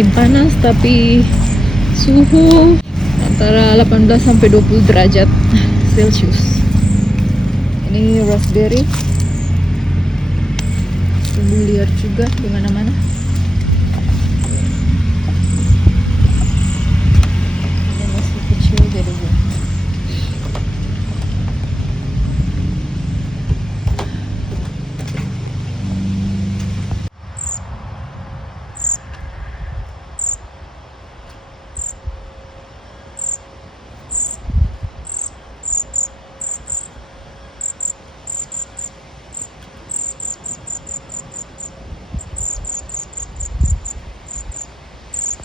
musim panas tapi suhu antara 18 sampai 20 derajat Celcius. Ini raspberry, tumbuh liar juga di mana-mana. Ini masih kecil jadi buah.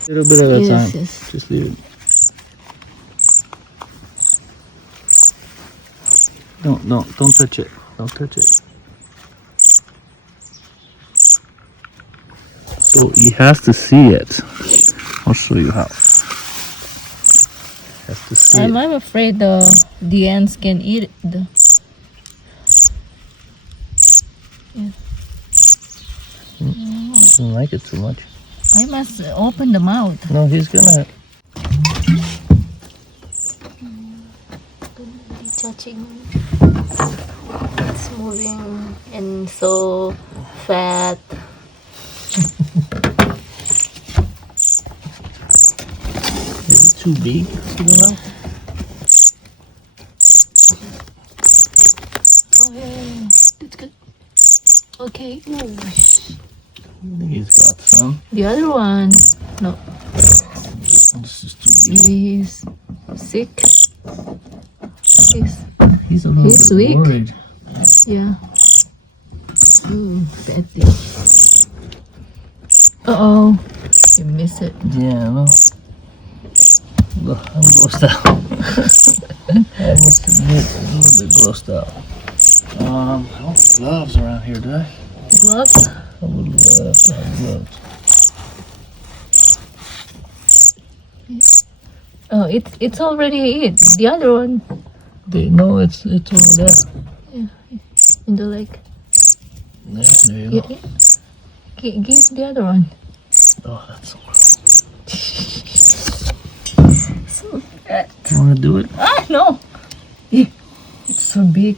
Little bit at a time. Yes. Just leave it. Don't touch it. Don't touch it. So he has to see it. I'll show you how. Has to see it. I'm afraid the ants can eat it. Don't like it too much. I must open the mouth. No, he's gonna. Touching. It's moving and so fat. Is it too big? You don't know. Okay, that's good. Okay. I think he's got some. The other one, no. This is too big. Maybe he's sick. He's a little He's bit weak. worried. Yeah. Ooh, fatty. Uh-oh. You miss it. Yeah, I know. Look, I'm grossed out. I must admit, a little bit grossed out. I don't have gloves around here, do I? Gloves? I would love to have gloves. Oh, it's already eat. The other one No, it's over there. in the lake. Yeah, there you go. Give the other one. Oh, that's so gross. So fat. You want to do it? Ah, no. Yeah, it's so big.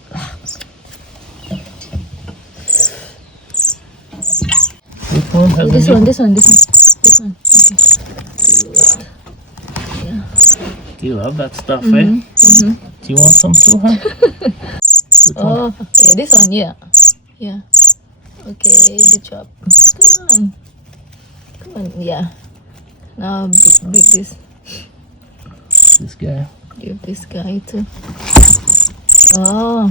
Which one has This the one, meat? this one, this one. This one. Okay. Yeah. You love that stuff, eh? Mm-hmm. Do you want some too, huh? Which one? Oh, yeah, this one, yeah. Yeah. Okay, good job. Come on. Come on, yeah. Now, big this. This guy. Give this guy too. Oh,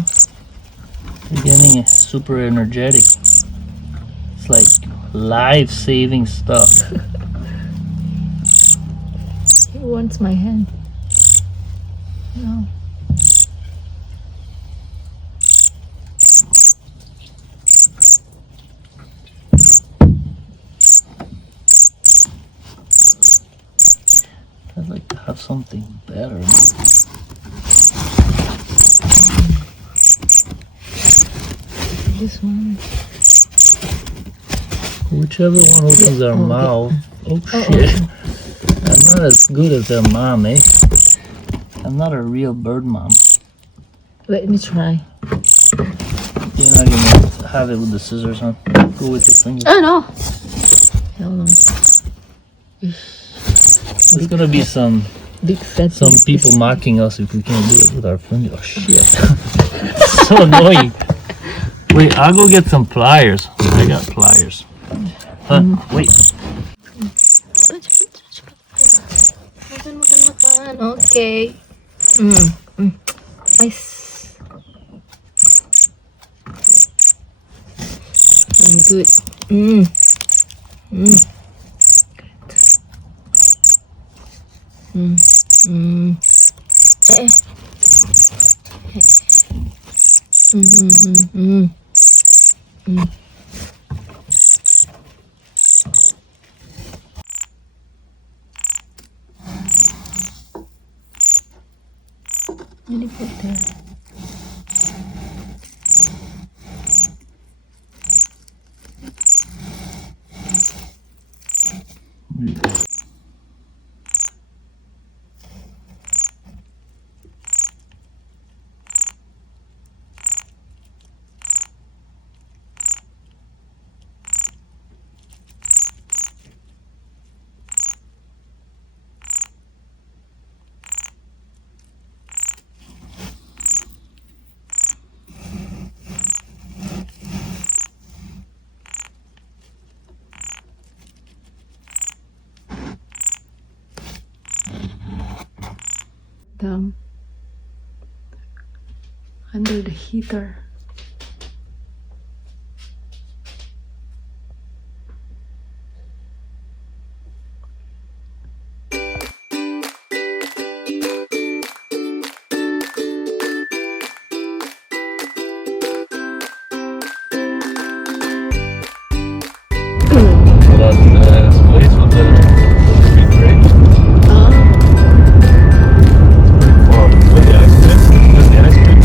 You're getting it super energetic. It's like life-saving stuff. he wants my hand. No. I'd like to have something better. This one. Whichever one opens their mouth. Oh shit. I'm not as good as their mom, eh? I'm not a real bird mom. Let me try. You're not gonna have it with the scissors, huh? Go with your fingers. Oh no. Hell no. There's gonna be some Big fat. people mocking us if we can't do it with our fingers. Oh shit. So annoying. Wait, I'll go get some pliers. I got pliers. Wait. Makan. Okay. Nice. Good. Ini put there. them under the heater. That place with the big break. Wow, with the ice cream? With the ice cream?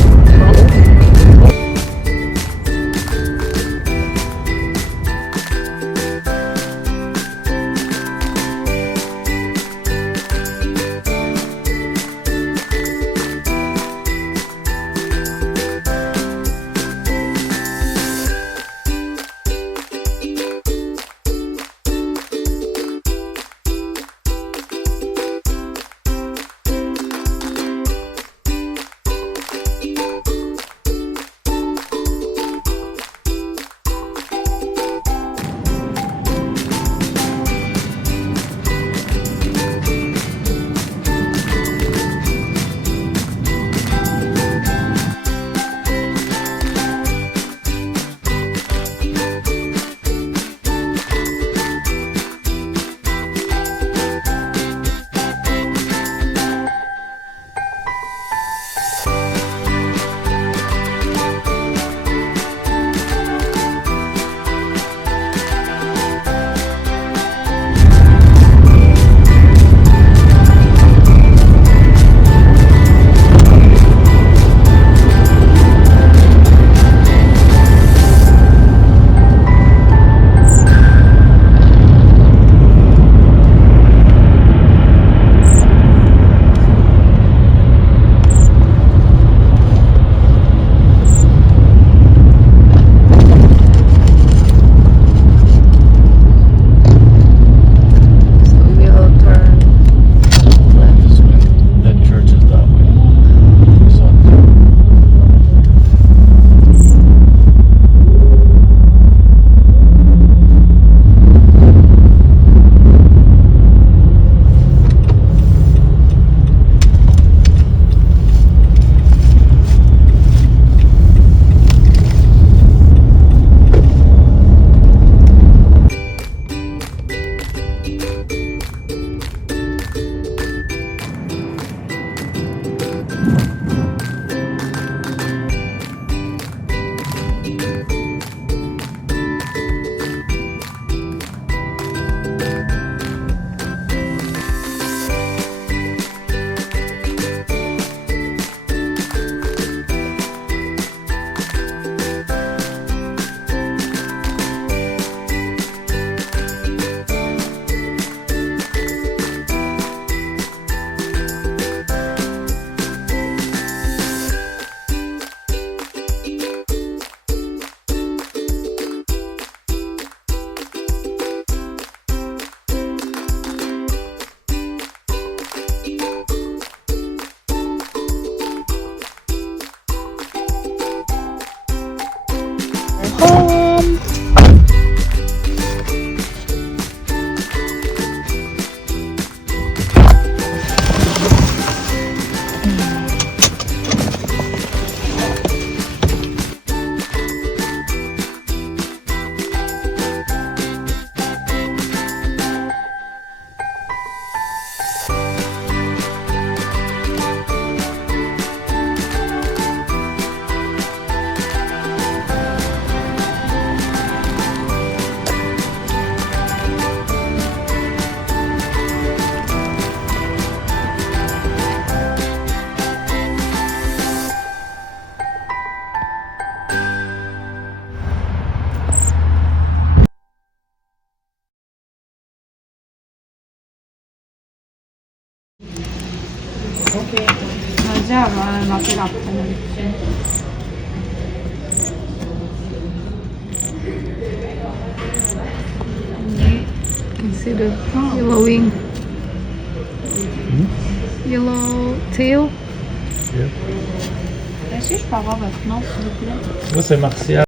Mangiava la pirappa nel You see the yellow wing, yellow tail. Yeah. Est-ce que je peux avoir votre nom, s'il vous plaît? Ça, c'est Martial.